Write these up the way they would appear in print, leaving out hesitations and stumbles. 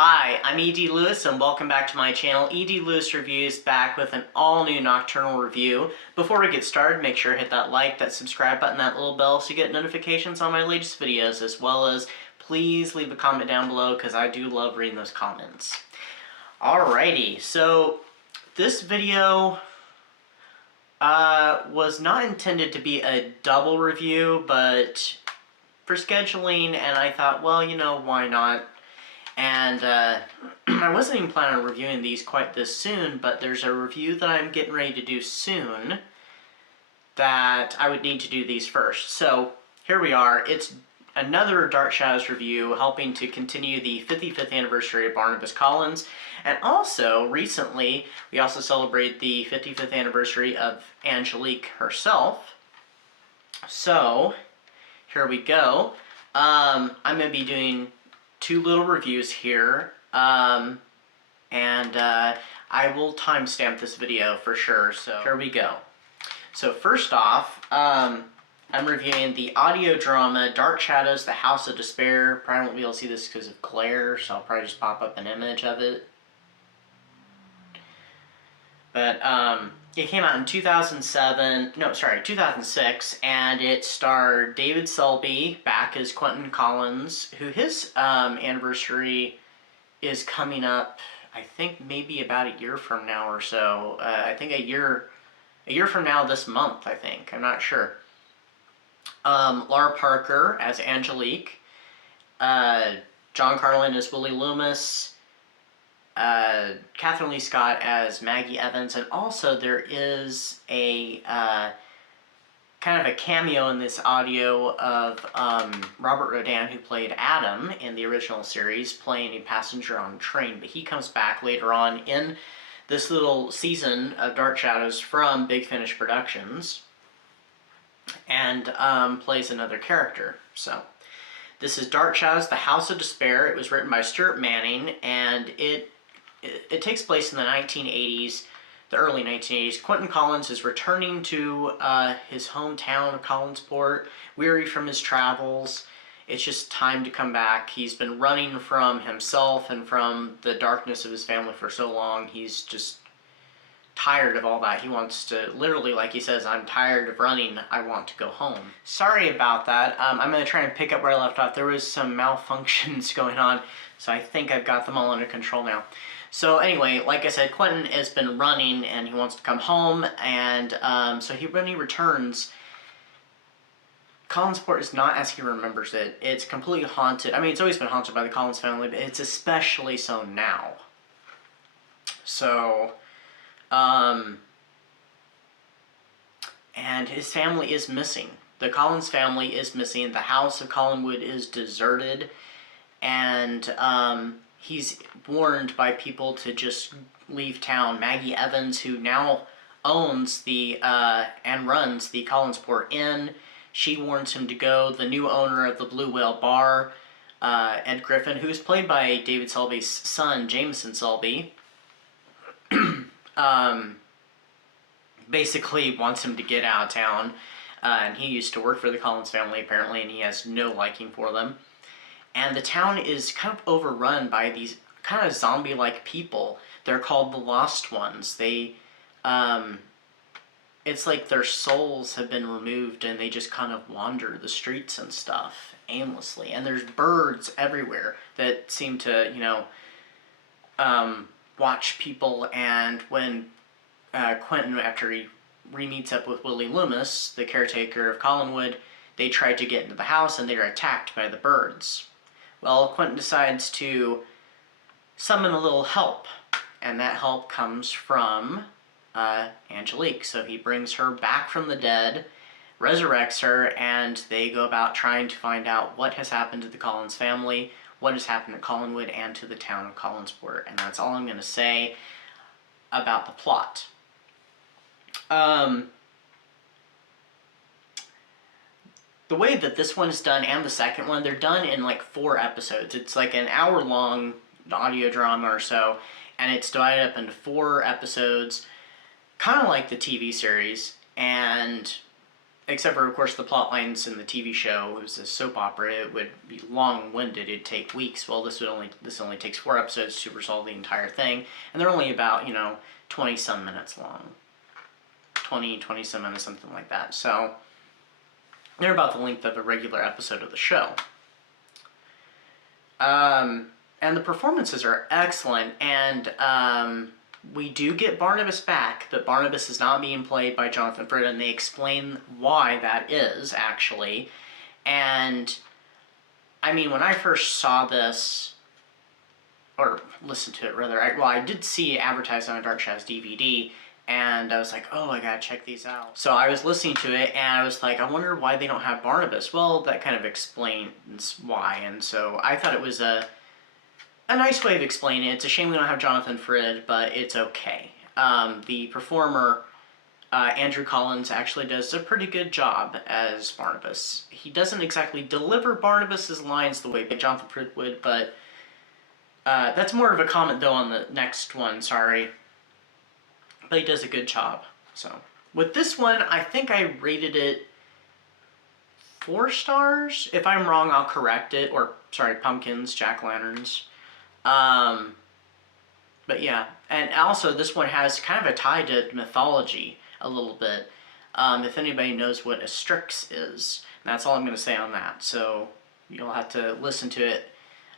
Hi, I'm E.D. Lewis and welcome back to my channel. E.D. Lewis Reviews back with an all-new nocturnal review. Before we get started, make sure to hit that like, that subscribe button, that little bell so you get notifications on my latest videos, as well as please leave a comment down below because I do love reading those comments. Alrighty, so this video was not intended to be a double review, but for scheduling, and I thought, well, you know, why not? And I wasn't even planning on reviewing these quite this soon, but there's a review that I'm getting ready to do soon that I would need to do these first. So here we are. It's another Dark Shadows review, helping to continue the 55th anniversary of Barnabas Collins. And also, recently, we also celebrated the 55th anniversary of Angelique herself. So here we go. I'm going to be doing two little reviews here, and I will timestamp this video for sure, so here we go. So first off, I'm reviewing the audio drama Dark Shadows, The House of Despair. Probably won't be able to see this because of glare, so I'll probably just pop up an image of it. But it came out in 2006, and it starred David Selby back as Quentin Collins, who his anniversary is coming up, I think maybe about a year from now or so. I think a year from now this month, I think. I'm not sure. Lara Parker as Angelique, John Carlin as Willie Loomis, Catherine Lee Scott as Maggie Evans, and also there is a kind of a cameo in this audio of Robert Rodin, who played Adam in the original series, playing a passenger on a train, but he comes back later on in this little season of Dark Shadows from Big Finish Productions, and plays another character. So this is Dark Shadows, The House of Despair. It was written by Stuart Manning, and it takes place in the 1980s, the early 1980s. Quentin Collins is returning to his hometown of Collinsport, weary from his travels. It's just time to come back. He's been running from himself and from the darkness of his family for so long. He's just tired of all that. He wants to, literally, like he says, I'm tired of running, I want to go home. Sorry about that. I'm going to try and pick up where I left off. There was some malfunctions going on, so I think I've got them all under control now. So anyway, like I said, Quentin has been running and he wants to come home, and so when he returns, Collinsport is not as he remembers it. It's completely haunted. I mean, it's always been haunted by the Collins family, but it's especially so now. So, and his family is missing. The Collins family is missing. The house of Collinwood is deserted, and he's warned by people to just leave town. Maggie Evans, who now owns the and runs the Collinsport Inn, she warns him to go. The new owner of the Blue Whale Bar, Ed Griffin, who's played by David Selby's son, Jameson Selby, basically wants him to get out of town. And he used to work for the Collins family, apparently, and he has no liking for them. And the town is kind of overrun by these kind of zombie-like people. They're called the Lost Ones. They, it's like their souls have been removed and they just kind of wander the streets and stuff aimlessly. And there's birds everywhere that seem to, you know, watch people. And when Quentin, after he re-meets up with Willie Loomis, the caretaker of Collinwood, they try to get into the house and they are attacked by the birds. Well, Quentin decides to summon a little help, and that help comes from Angelique. So he brings her back from the dead, resurrects her, and they go about trying to find out what has happened to the Collins family, what has happened at Collinwood, and to the town of Collinsport. And that's all I'm going to say about the plot. The way that this one is done and the second one, they're done in like 4 episodes. It's like an hour-long audio drama or so, and it's divided up into 4 episodes, kind of like the TV series. And except for, of course, the plot lines in the TV show. It was a soap opera. It would be long-winded. It'd take weeks. Well, this only takes 4 episodes to resolve the entire thing, and they're only about 20-some minutes long, 20-some minutes, something like that. So they're about the length of a regular episode of the show. And the performances are excellent, and we do get Barnabas back, but Barnabas is not being played by Jonathan Frid, and they explain why that is, actually. And, I mean, when I first saw this, or listened to it, rather, I did see it advertised on a Dark Shadows DVD, and I was like, oh, I gotta check these out. So I was listening to it, and I was like, I wonder why they don't have Barnabas. Well, that kind of explains why, and so I thought it was a nice way of explaining it. It's a shame we don't have Jonathan Frid, but it's okay. The performer, Andrew Collins, actually does a pretty good job as Barnabas. He doesn't exactly deliver Barnabas's lines the way Jonathan Frid would, but that's more of a comment, though, on the next one, sorry. But he does a good job. So, with this one, I think I rated it 4 stars. If I'm wrong, I'll correct it. Or, sorry, pumpkins, jack-o'-lanterns. But yeah, and also this one has kind of a tie to mythology a little bit. If anybody knows what a Strix is, and that's all I'm going to say on that. So you'll have to listen to it.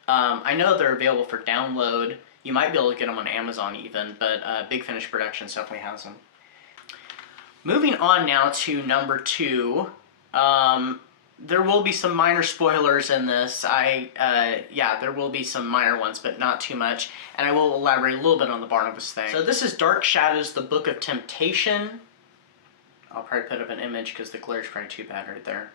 I know they're available for download. You might be able to get them on Amazon even, but Big Finish Productions definitely has them. Moving on now to number 2. There will be some minor spoilers in this. Yeah, there will be some minor ones, but not too much. And I will elaborate a little bit on the Barnabas thing. So this is Dark Shadows, the Book of Temptation. I'll probably put up an image because the glare is probably too bad right there.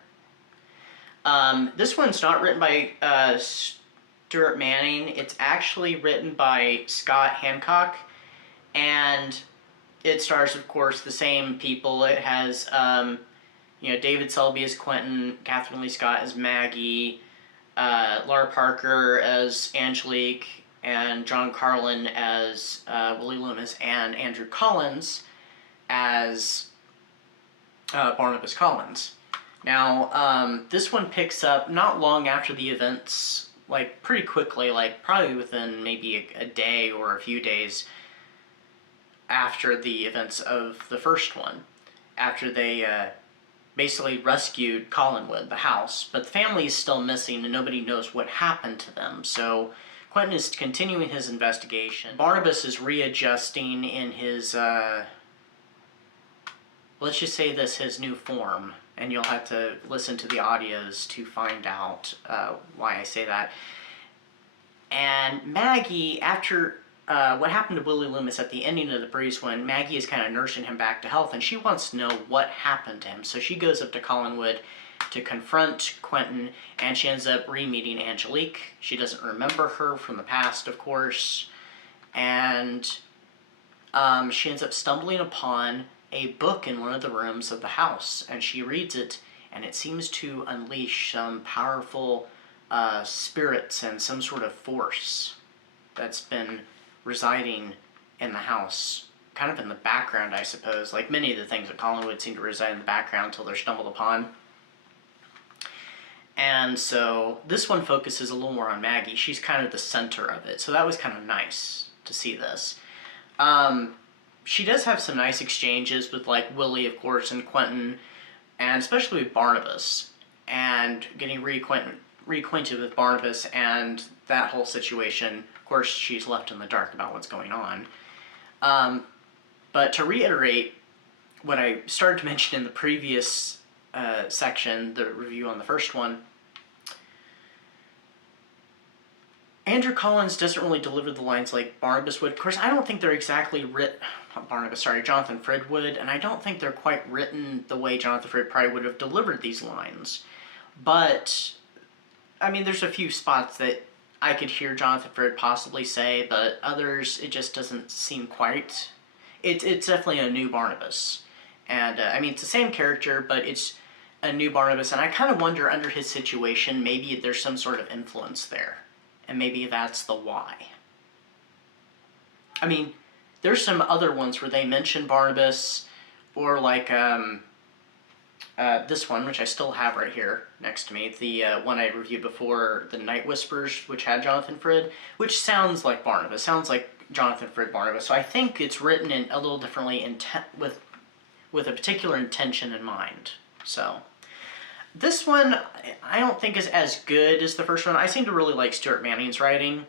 This one's not written by Stuart Manning. It's actually written by Scott Hancock. And it stars, of course, the same people. It has David Selby as Quentin, Catherine Lee Scott as Maggie, Lara Parker as Angelique, and John Carlin as Willie Loomis, and Andrew Collins as Barnabas Collins. Now, this one picks up not long after the events, like pretty quickly, like probably within maybe a day or a few days after the events of the first one, after they basically rescued Collinwood, the house, but the family is still missing and nobody knows what happened to them. So Quentin is continuing his investigation. Barnabas is readjusting in his, let's just say this, his new form. And you'll have to listen to the audios to find out why I say that. And Maggie, after what happened to Willie Loomis at the ending of the Breeze, when Maggie is kind of nursing him back to health, and she wants to know what happened to him. So she goes up to Collinwood to confront Quentin, and she ends up re-meeting Angelique. She doesn't remember her from the past, of course. And she ends up stumbling upon a book in one of the rooms of the house, and she reads it, and it seems to unleash some powerful spirits and some sort of force that's been residing in the house, kind of in the background, I suppose, like many of the things at Collinwood seem to reside in the background until they're stumbled upon. And so this one focuses a little more on Maggie. She's kind of the center of it, so that was kind of nice to see this. She does have some nice exchanges with, like, Willie, of course, and Quentin, and especially with Barnabas, and getting reacquainted with Barnabas and that whole situation. Of course, she's left in the dark about what's going on. But to reiterate what I started to mention in the previous section, the review on the first one, Andrew Collins doesn't really deliver the lines like Barnabas would. Of course, I don't think they're exactly Jonathan Frid would, and I don't think they're quite written the way Jonathan Frid probably would have delivered these lines. But, I mean, there's a few spots that I could hear Jonathan Frid possibly say, but others, it just doesn't seem quite. It's definitely a new Barnabas. And, I mean, it's the same character, but it's a new Barnabas, and I kind of wonder, under his situation, maybe there's some sort of influence there. And maybe that's the why. I mean, there's some other ones where they mention Barnabas, or like, this one, which I still have right here next to me, the one I reviewed before, The Night Whispers, which had Jonathan Frid, which sounds like Barnabas, sounds like Jonathan Frid Barnabas. So I think it's written in a little differently with a particular intention in mind. So this one I don't think is as good as the first one. I seem to really like Stuart Manning's writing.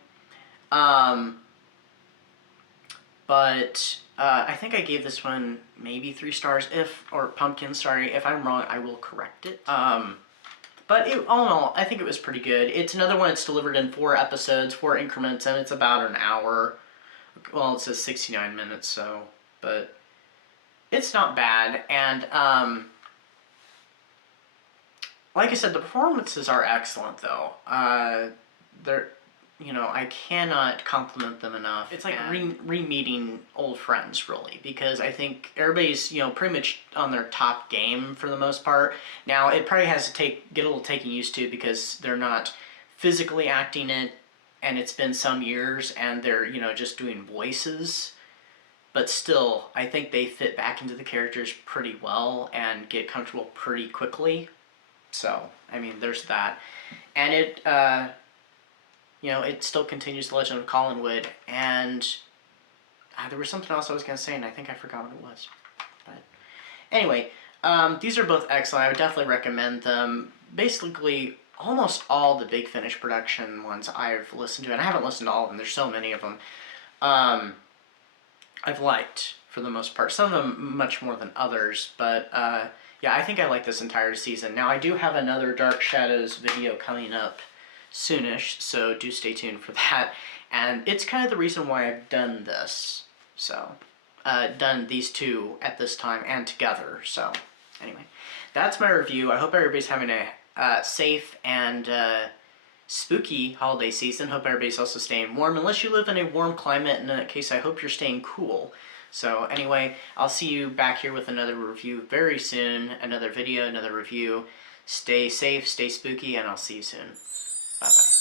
But I think I gave this one maybe 3 stars, or pumpkin, sorry. If I'm wrong, I will correct it. But all in all, I think it was pretty good. It's another one that's delivered in 4 episodes, 4 increments, and it's about an hour. Well, it says 69 minutes, so, but it's not bad. And like I said, the performances are excellent, though. They're, you know, I cannot compliment them enough. It's like re-meeting old friends, really, because I think everybody's, you know, pretty much on their top game for the most part. Now, it probably has to get a little taking used to because they're not physically acting it, and it's been some years, and they're, you know, just doing voices. But still, I think they fit back into the characters pretty well and get comfortable pretty quickly. So, I mean, there's that. And it, you know, it still continues the legend of Collinwood, and there was something else I was going to say, and I think I forgot what it was. But anyway, these are both excellent. I would definitely recommend them. Basically, almost all the Big Finish production ones I've listened to, and I haven't listened to all of them. There's so many of them. I've liked, for the most part. Some of them much more than others, but yeah, I think I like this entire season. Now, I do have another Dark Shadows video coming up soonish, so do stay tuned for that. And it's kind of the reason why I've done this. So, done these 2 at this time and together. So, anyway, that's my review. I hope everybody's having a safe and spooky holiday season. Hope everybody's also staying warm, unless you live in a warm climate. In that case, I hope you're staying cool. So anyway, I'll see you back here with another review very soon. Another video, another review. Stay safe, stay spooky, and I'll see you soon. Bye-bye.